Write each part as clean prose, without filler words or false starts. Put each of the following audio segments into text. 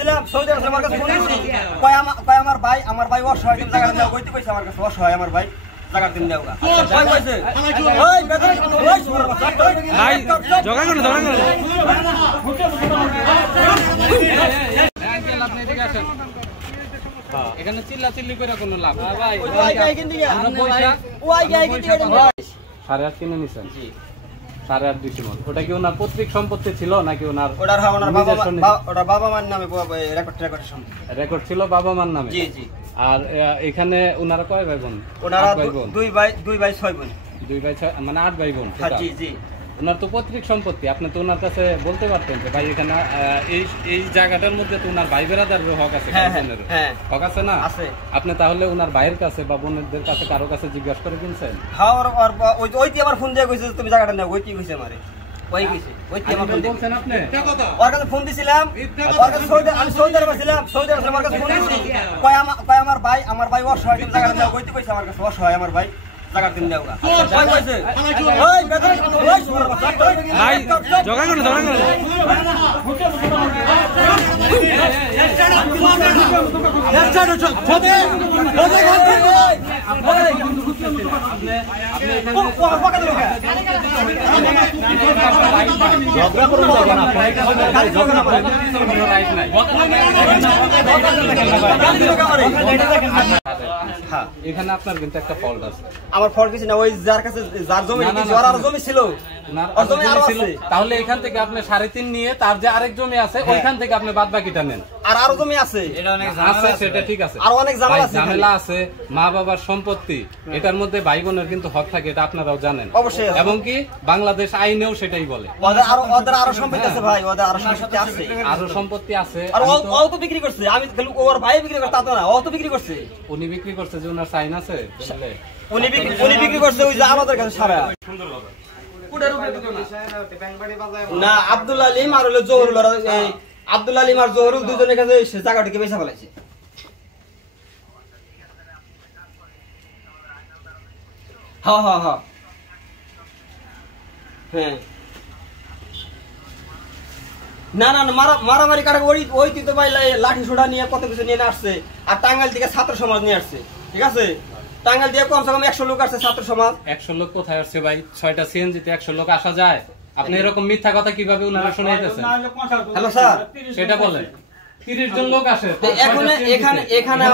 গেছিলাম সৌদি আরবে আমার কাছে ফোন দিছি কয় আমার ভাই অসহায় তুমি জায়গা দাও কইতে কইছে আমার কাছে অসহায় আমার ভাই জায়গা দিন দাওগা কই কইছে ওই বেতন ওই সুর ভাই জগা করে আঙ্কেল আপনি এদিকে আসেন এখানে চিল্লাচিল্লি করে কোনো লাভ না ভাই ওই গায় কিন দিগা ওই গায় কিন দিগা 8.5 কিনে নিছেন জি 8.5 মন ওটা কি ওনার পৈতৃক সম্পত্তি ছিল নাকি ওনার ওনার বাবা মার নামে রেকর্ড ছিল বাবা মার নামে জি জি আর এখানে ওনারা কয় ভাই বোন ওনারা দুই ভাই 6 বোন 2 ভাই 6 মানে 8 ভাই বোন জি জি ওনার তো পৈতৃক সম্পত্তি আপনি তো ওনার কাছে বলতে পারতেন যে ভাই এখানে এই জায়গাটার মধ্যে তো ওনার ভাই বেরাদারের হক আছে হ্যাঁ হক আছে না আছে আপনি তাহলে ওনার ভাইয়ের কাছে বা বোনদের কাছে কারো কাছে জিজ্ঞাসা করে কিনছেন হ্যাঁ ওইটি আমার ফোন দিয়ে কইছে তুমি জায়গাটা নাও ওইটি কইছে আমারে ওই কইছে ওইটি আমার ফোন বলছেন আপনি ওর কাছে ফোন দিছিলাম ওর কাছে সৌদি আরবে ছিলাম সৌদি আরবে আমার কাছে ফোন দিছি কয় আমার ভাই অসহায় তুমি জায়গাটা নাও ওইটি কইছে আমার কাছে অসহায় আমার ভাই জায়গা দিন দাওগা কই কইছে ওই বেতন ওই সুর ভাই জগা করে এখানে আপনার কিন্তু একটা ফল্ট আছে আমার ফল্ট কিছু না ওই যার কাছে যার জমি আর জমি ছিল তাহলে এখান থেকে আপনি 3.5 নিয়ে তার যে আরেক জমি আছে ওইখান থেকে আপনি বাদ বাকিটা নেন আর আরো জমি আছে আছে সেটা ঠিক আছে আর অনেক ঝামেলা আছে মা বাবার সম্পত্তি এটার মধ্যে ভাই বোনের কিন্তু হক থাকে এটা আপনারাও জানেন অবশ্যই এবং কি বাংলাদেশ আইনেও সেটাই বলে ওদের আরো সম্পত্তি আছে ভাই ওদের আরো সম্পত্তি আছে আরো সম্পত্তি আছে আর ও তো বিক্রি করছে আমি ওর ভাই বিক্রি করতে তা তো না ও তো বিক্রি করছে উনি বিক্রি করছে যে ওনার সাইন আছে উনি বিক্রি করছে ওই যে আমাদের কাছে সারা সুন্দর না আব্দুল আলিম আর হলো জহুরুল আব্দুল আলিম আর জহুরুল দুজনের কাছে জায়গাটাকে বেচা ফেলাইছে হ্যাঁ না মারামারি কাটা ওই তো ভাই লাঠি সোডা নিয়ে কত কিছু নিয়ে আসছে আর টাঙ্গাইল থেকে ছাত্র সমাজ নিয়ে আসছে ঠিক আছে টাঙ্গাইল দিয়ে কমসে কম 100 লোক আসছে ছাত্র সমাজ 100 লোক কোথায় আসছে ভাই 6টা সিএনজিতে 100 লোক আসা যায় আপনি এরকম মিথ্যা কথা কিভাবে উনারা শুনাইতেছেন হ্যালো স্যার সেটা বলেন 30 জন লোক আসে এখানে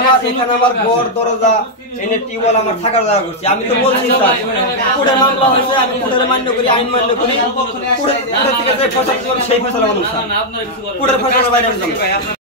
আমার ঘর দরজা এনে টিউবওয়েল আমার থাকার জায়গা করছি আমি তো বলছি স্যার কোর্টের মামলা হয়েছে আমি কোর্টের মান্য করি আইন মান্য করি কোর্টের থেকে যে ফয়সালা সেই ফয়সালা মানুষ কোর্টের ফয়সালা বাইরে